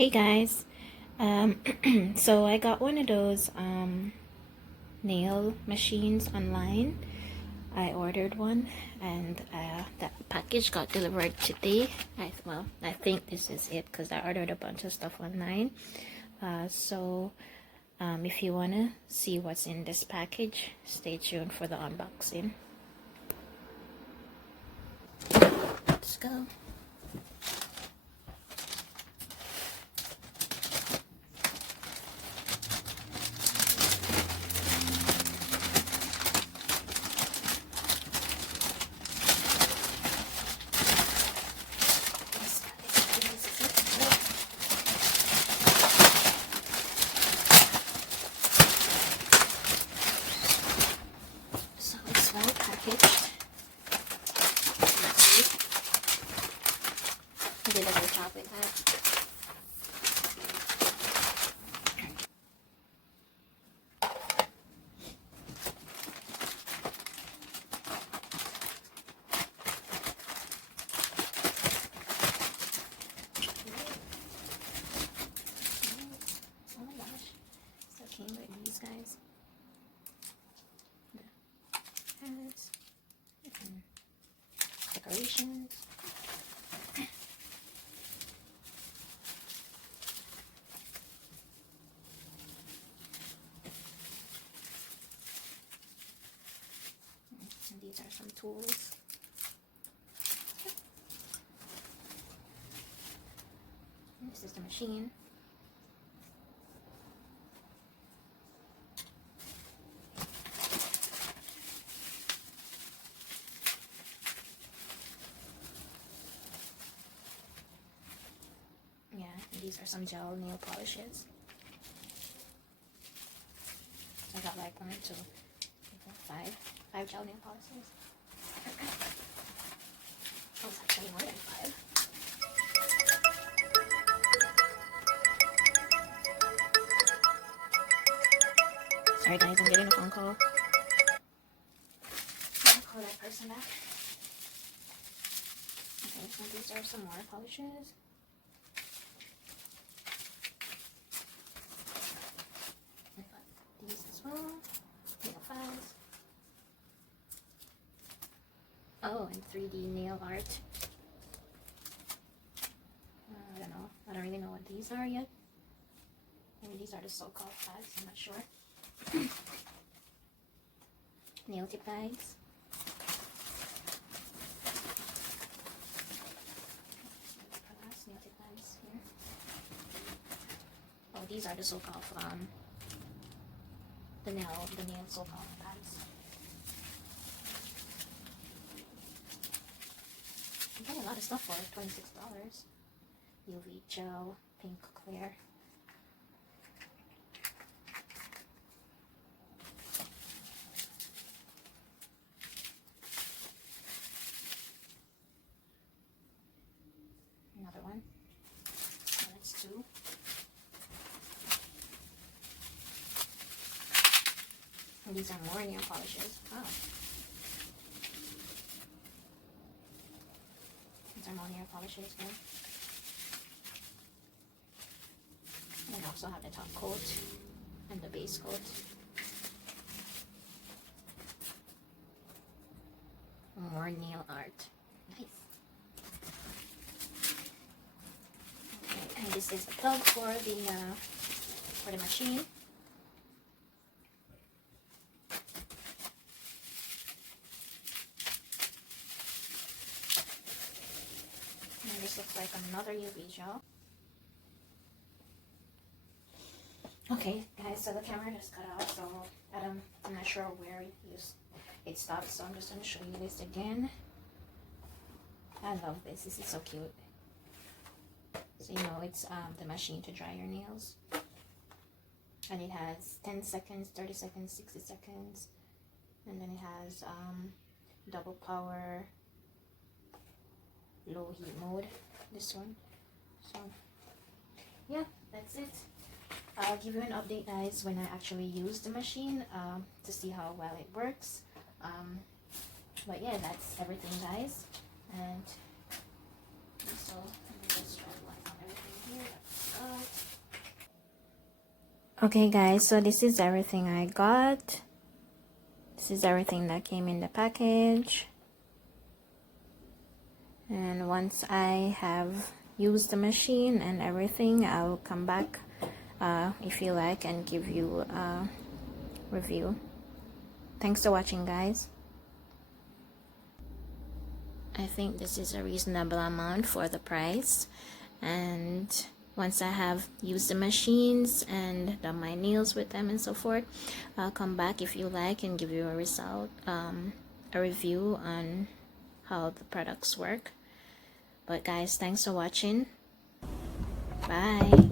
Hey guys, so I got one of those nail machines online. I ordered one and the package got delivered today. I think this is it because I ordered a bunch of stuff online. If you want to see what's in this package, stay tuned for the unboxing. Let's go. So it's well packaged. I did a good job with that. Oh my gosh, still came with these guys. The hats, and decorations. And these are some tools. And this is the machine. Yeah, and these are some gel nail polishes. I got like 1, 2, 3, 4, 5 gel nail polishes. Oh, it's actually more than 5. Sorry guys, I'm getting a phone call. I'll call that person back. Okay, so these are some more polishes. I got these as well. Nail files. Oh, and 3D nail art. I don't know. I don't really know what these are yet. Maybe these are the so-called tags. I'm not sure. Nail tip bags. Nail tip bags here. Oh, these are the so-called the nail so-called bags. I'm getting a lot of stuff for $26. UV gel, pink clear. Another one. So that's 2. And these are more nail polishes. Oh. These are more nail polishes here. And I also have the top coat and the base coat. More nail art. Nice. Okay, and this is the plug for the machine. And this looks like another UV gel. Okay, guys, so the camera just cut out, so I'm not sure where it stopped, so I'm just going to show you this again. I love this. This is so cute. So, you know, it's the machine to dry your nails. And it has 10 seconds, 30 seconds, 60 seconds. And then it has double power, low heat mode, this one. So, yeah, that's it. I'll give you an update, guys, when I actually use the machine to see how well it works. But yeah, that's everything, guys. And so let me just try to light on everything here. Okay guys, so this is everything I got. This is everything that came in the package. And once I have used the machine and everything, I'll come back if you like and give you a review. Thanks for watching, guys. I think this is a reasonable amount for the price, and once I have used the machines and done my nails with them and so forth, I'll come back if you like and give you a result, a review on how the products work. But guys, thanks for watching. Bye.